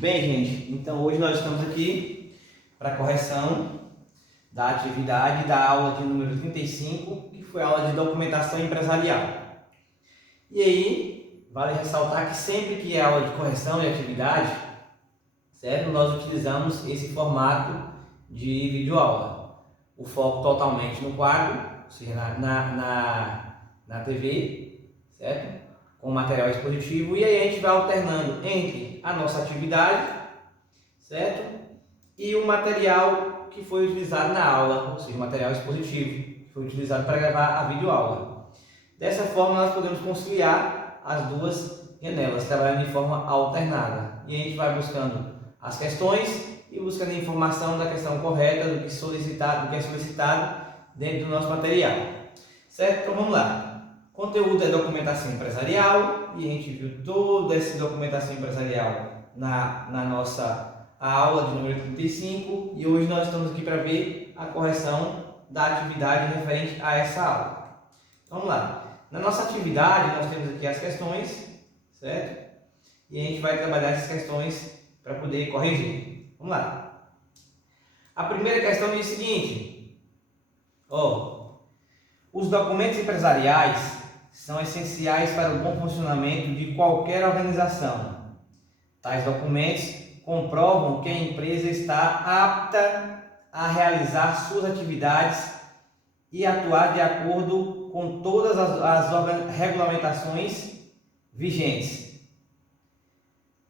Bem, gente, então hoje nós estamos aqui para a correção da atividade da aula de número 35, que foi a aula de documentação empresarial. E aí, vale ressaltar que sempre que é aula de correção de atividade, certo? Nós utilizamos esse formato de videoaula. O foco totalmente no quadro, ou seja, na TV, certo? Com material expositivo, e aí a gente vai alternando entre a nossa atividade, certo? E o material que foi utilizado na aula, ou seja, o material expositivo, que foi utilizado para gravar a videoaula. Dessa forma, nós podemos conciliar as duas janelas, trabalhando de forma alternada. E a gente vai buscando as questões e buscando a informação da questão correta, do que é solicitado dentro do nosso material. Certo? Então vamos lá. Conteúdo é documentação empresarial, e a gente viu toda essa documentação empresarial na nossa aula de número 35, e hoje nós estamos aqui para ver a correção da atividade referente a essa aula. Vamos lá. Na nossa atividade nós temos aqui as questões, certo? E a gente vai trabalhar essas questões para poder corrigir. Vamos lá. A primeira questão diz o seguinte: os documentos empresariais são essenciais para o bom funcionamento de qualquer organização. Tais documentos comprovam que a empresa está apta a realizar suas atividades e atuar de acordo com todas as regulamentações vigentes.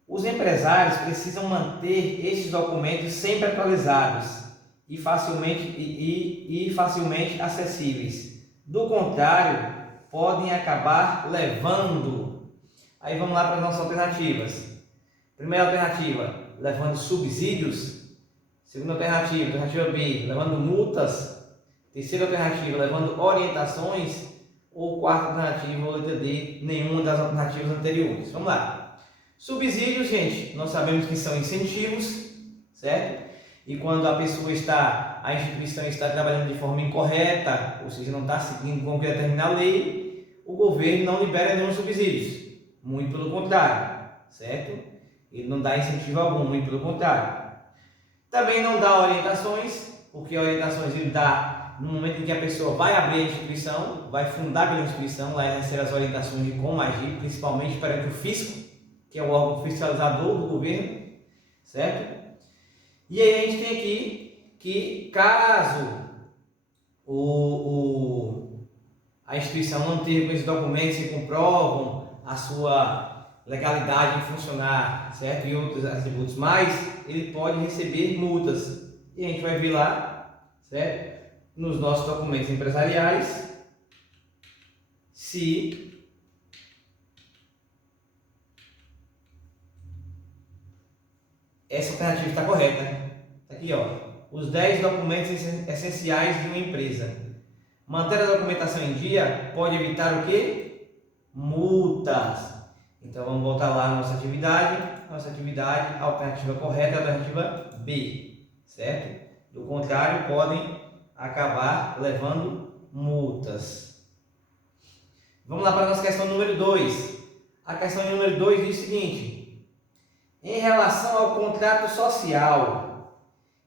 Os empresários precisam manter estes documentos sempre atualizados e facilmente acessíveis. Do contrário, podem acabar levando. Aí vamos lá para as nossas alternativas. Primeira alternativa, levando subsídios. Segunda alternativa, alternativa B, levando multas. Terceira alternativa, levando orientações. Ou quarta alternativa, letra D, nenhuma das alternativas anteriores. Vamos lá. Subsídios, gente, nós sabemos que são incentivos, certo? E quando a instituição está trabalhando de forma incorreta, ou seja, não está seguindo com o que determina a lei, o governo não libera nenhum subsídios. Muito pelo contrário, certo? Ele não dá incentivo algum, muito pelo contrário. Também não dá orientações, porque orientações ele dá no momento em que a pessoa vai abrir a instituição, vai fundar aquela instituição, vai receber as orientações de como agir, principalmente perante o fisco, que é o órgão fiscalizador do governo, certo? E aí a gente tem aqui que caso a instituição não tenha com esses documentos que comprovam a sua legalidade em funcionar, certo? E outros atributos mais, ele pode receber multas. E a gente vai ver lá, certo? Nos nossos documentos empresariais, se essa alternativa está correta, né? Tá aqui, os 10 documentos essenciais de uma empresa. Manter a documentação em dia pode evitar o quê? Multas. Então vamos voltar lá na nossa atividade. A alternativa correta é a alternativa B, certo? Do contrário, podem acabar levando multas. Vamos lá para a nossa questão número 2. A questão número 2 diz o seguinte: em relação ao contrato social,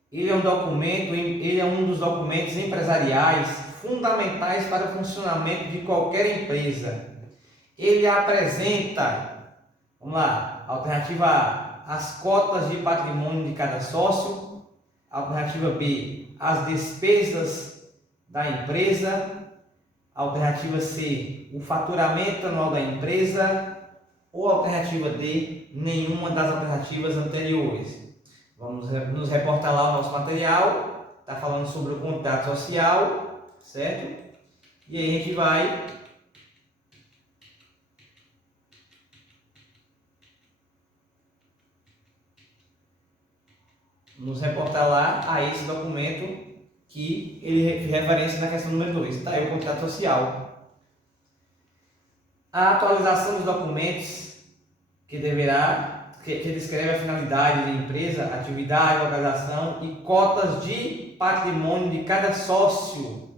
ele é um dos documentos empresariais fundamentais para o funcionamento de qualquer empresa. Ele apresenta, vamos lá, alternativa A, as cotas de patrimônio de cada sócio. Alternativa B, as despesas da empresa. Alternativa C, o faturamento anual da empresa. Ou alternativa D, nenhuma das alternativas anteriores. Vamos nos reportar lá o nosso material, está falando sobre o contrato social, certo? E aí a gente vai nos reportar lá a esse documento que ele referencia na questão número 2, está aí o contrato social. A atualização dos documentos que descreve a finalidade da empresa, atividade, localização e cotas de patrimônio de cada sócio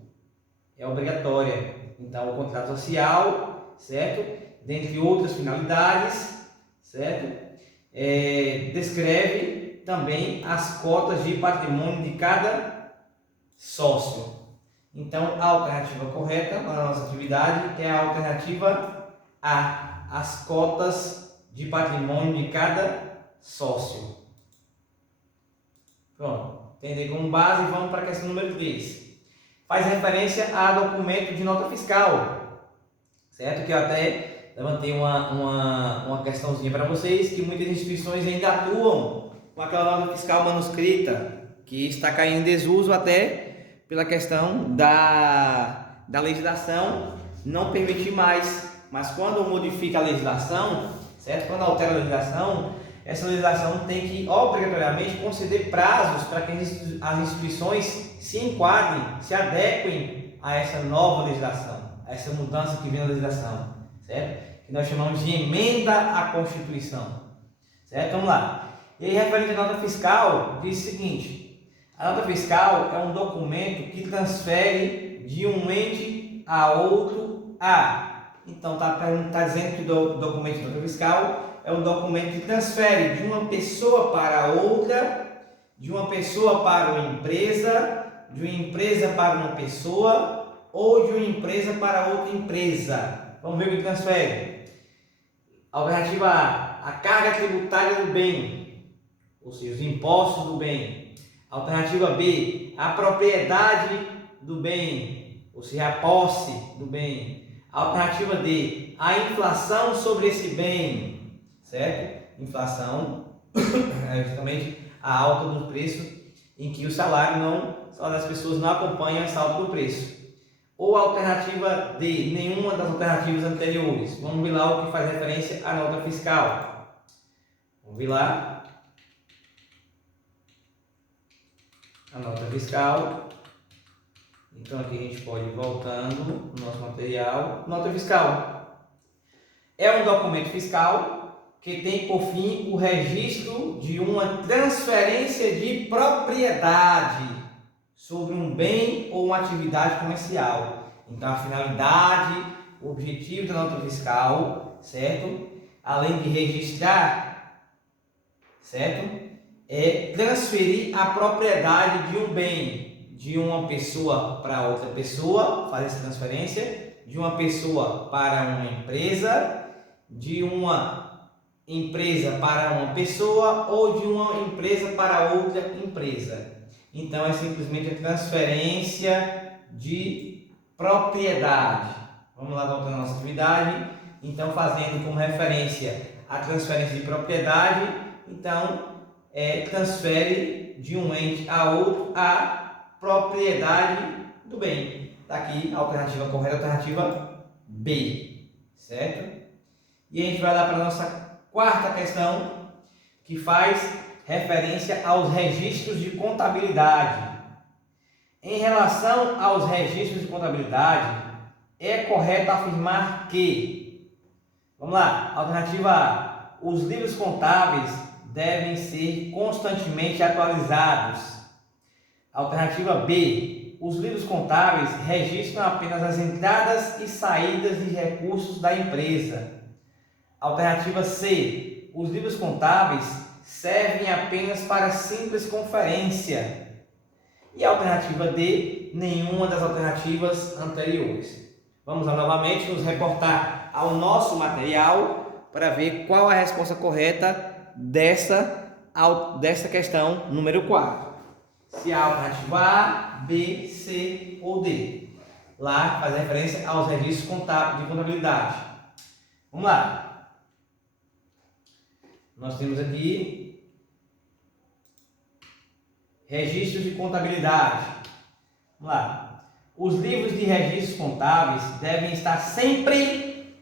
é obrigatória. Então, o contrato social, certo? Dentre outras finalidades, certo? descreve também as cotas de patrimônio de cada sócio. Então, a alternativa correta para a nossa atividade é a alternativa A, as cotas de patrimônio de cada sócio. Pronto, entender como base, vamos para a questão número 3. Faz referência a documento de nota fiscal, certo? Que eu até levantei uma questãozinha para vocês, que muitas instituições ainda atuam com aquela nota fiscal manuscrita, que está caindo em desuso até pela questão da legislação não permitir mais. Mas quando modifica a legislação, certo? Quando altera a legislação, essa legislação tem que obrigatoriamente conceder prazos para que as instituições se enquadrem, se adequem a essa nova legislação, a essa mudança que vem na legislação, certo? Que nós chamamos de emenda à Constituição, certo? Vamos lá. E aí, referente à nota fiscal, diz o seguinte: a nota fiscal é um documento que de um ente a outro Então, está dizendo que o documento de nota fiscal é um documento que transfere de uma pessoa para outra, de uma pessoa para uma empresa, de uma empresa para uma pessoa ou de uma empresa para outra empresa. Vamos ver o que transfere. Alternativa A, a carga tributária do bem, ou seja, os impostos do bem. Alternativa B, a propriedade do bem, ou seja, a posse do bem. Alternativa D, a inflação sobre esse bem, certo? Inflação é justamente a alta do preço em que o salário das pessoas não acompanha essa alta do preço. Ou a alternativa D, nenhuma das alternativas anteriores. Vamos ver lá o que faz referência à nota fiscal. Vamos ver lá. A nota fiscal. Então aqui a gente pode ir voltando no nosso material. Nota fiscal é um documento fiscal que tem por fim o registro de uma transferência de propriedade sobre um bem ou uma atividade comercial. Então a finalidade, o objetivo da nota fiscal, certo? Além de registrar, certo? É transferir a propriedade de um bem de uma pessoa para outra pessoa, fazer essa transferência, de uma pessoa para uma empresa, de uma empresa para uma pessoa ou de uma empresa para outra empresa. Então é simplesmente a transferência de propriedade. Vamos lá, voltando à nossa atividade. Então, fazendo como referência a transferência de propriedade, então transfere de um ente a outro a propriedade do bem. Está aqui a alternativa correta, a alternativa B, certo? E a gente vai lá para a nossa quarta questão, que faz referência aos registros de contabilidade. Em relação aos registros de contabilidade, é correto afirmar que, vamos lá, alternativa A, os livros contábeis devem ser constantemente atualizados. Alternativa B, os livros contábeis registram apenas as entradas e saídas de recursos da empresa. Alternativa C, os livros contábeis servem apenas para simples conferência. E a alternativa D, nenhuma das alternativas anteriores. Vamos lá novamente nos reportar ao nosso material para ver qual a resposta correta dessa questão número 4. Se a alternativa A, B, C ou D. Lá faz referência aos registros contábeis de contabilidade. Vamos lá. Nós temos aqui registros de contabilidade. Vamos lá. Os livros de registros contábeis devem estar sempre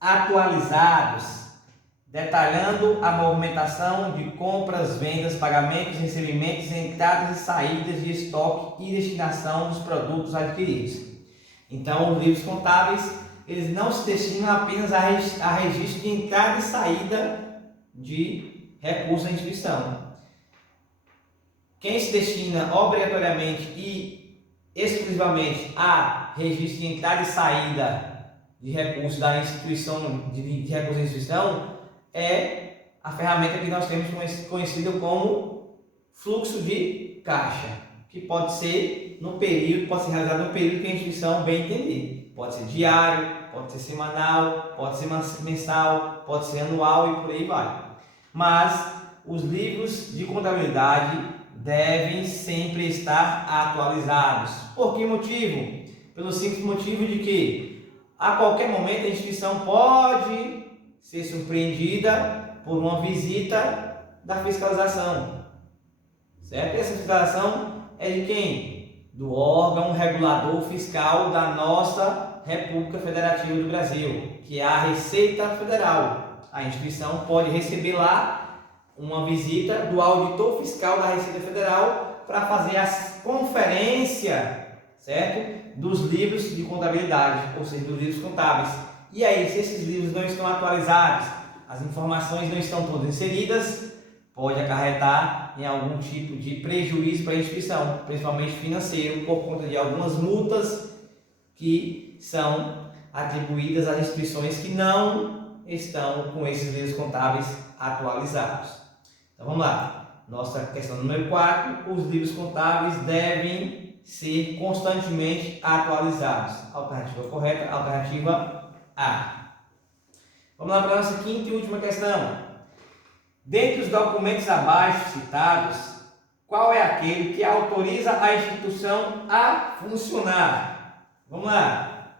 atualizados, detalhando a movimentação de compras, vendas, pagamentos, recebimentos, entradas e saídas de estoque e destinação dos produtos adquiridos. Então, os livros contábeis, eles não se destinam apenas a registro de entrada e saída de recursos da instituição. Quem se destina obrigatoriamente e exclusivamente a registro de entrada e saída de recursos da instituição, de recursos da instituição, é a ferramenta que nós temos conhecida como fluxo de caixa, que pode ser pode ser realizado no período que a instituição bem entender. Pode ser diário, pode ser semanal, pode ser mensal, pode ser anual e por aí vai. Mas os livros de contabilidade devem sempre estar atualizados. Por que motivo? Pelo simples motivo de que a qualquer momento a instituição pode ser surpreendida por uma visita da fiscalização. Certo? E essa fiscalização é de quem? Do órgão regulador fiscal da nossa República Federativa do Brasil, que é a Receita Federal. A instituição pode receber lá uma visita do auditor fiscal da Receita Federal para fazer a conferência, certo? Dos livros de contabilidade, ou seja, dos livros contábeis. E aí, se esses livros não estão atualizados, as informações não estão todas inseridas, pode acarretar em algum tipo de prejuízo para a instituição, principalmente financeiro, por conta de algumas multas que são atribuídas às instituições que não estão com esses livros contábeis atualizados. Então vamos lá, nossa questão número 4, os livros contábeis devem ser constantemente atualizados. Alternativa correta, alternativa A. Vamos lá para a nossa quinta e última questão. Dentre os documentos abaixo citados, qual é aquele que autoriza a instituição a funcionar? Vamos lá.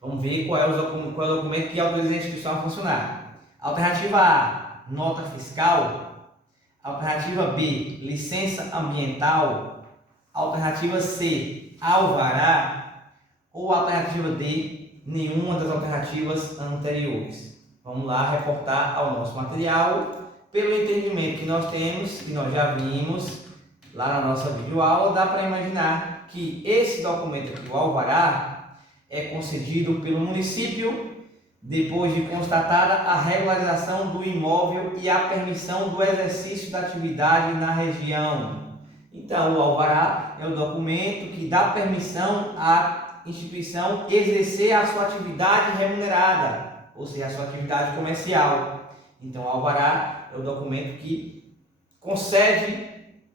Vamos ver qual é o documento que autoriza a instituição a funcionar. Alternativa A, nota fiscal. Alternativa B, licença ambiental. Alternativa C, alvará. Ou alternativa D, nenhuma das alternativas anteriores. Vamos lá reportar ao nosso material. Pelo entendimento que nós temos, que nós já vimos lá na nossa videoaula, dá para imaginar que esse documento aqui, o alvará, é concedido pelo município depois de constatada a regularização do imóvel e a permissão do exercício da atividade na região. Então, o alvará é o documento que dá permissão à instituição exercer a sua atividade remunerada, ou seja, a sua atividade comercial. Então, o alvará é o documento que concede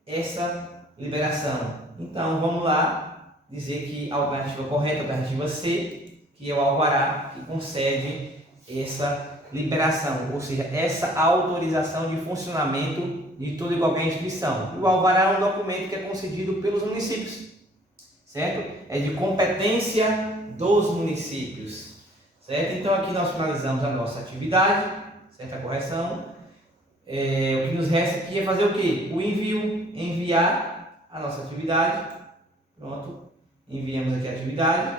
essa liberação. Então, vamos lá dizer que a alternativa correta, a alternativa C, que é o alvará que concede essa liberação, ou seja, essa autorização de funcionamento de toda e qualquer instituição. E o alvará é um documento que é concedido pelos municípios, certo? É de competência dos municípios. Certo? Então aqui nós finalizamos a nossa atividade, certa correção. O que nos resta aqui é fazer o quê? O envio, enviar a nossa atividade. Pronto, enviamos aqui a atividade.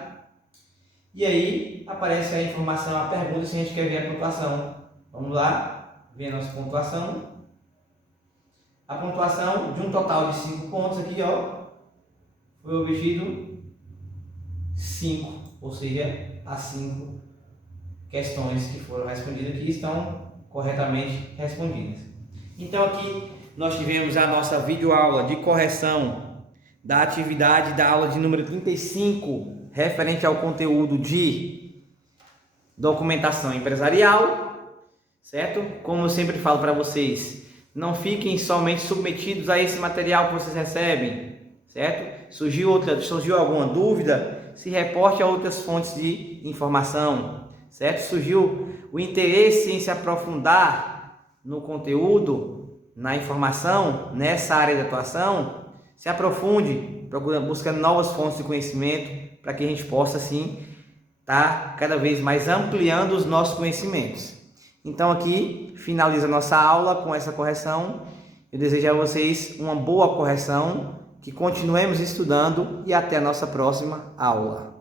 E aí aparece a informação, a pergunta se a gente quer ver a pontuação. Vamos lá, ver a nossa pontuação. A pontuação de um total de 5 pontos aqui, ó, foi obtido 5, ou seja, as 5 questões que foram respondidas aqui estão corretamente respondidas. Então aqui nós tivemos a nossa videoaula de correção da atividade da aula de número 35, referente ao conteúdo de documentação empresarial, certo? Como eu sempre falo para vocês, não fiquem somente submetidos a esse material que vocês recebem, certo? Surgiu alguma dúvida, se reporte a outras fontes de informação. Certo? Surgiu o interesse em se aprofundar no conteúdo, na informação, nessa área de atuação, se aprofunde, buscando novas fontes de conhecimento, para que a gente possa, assim, estar cada vez mais ampliando os nossos conhecimentos. Então, aqui, finaliza a nossa aula com essa correção. Eu desejo a vocês uma boa correção, que continuemos estudando e até a nossa próxima aula.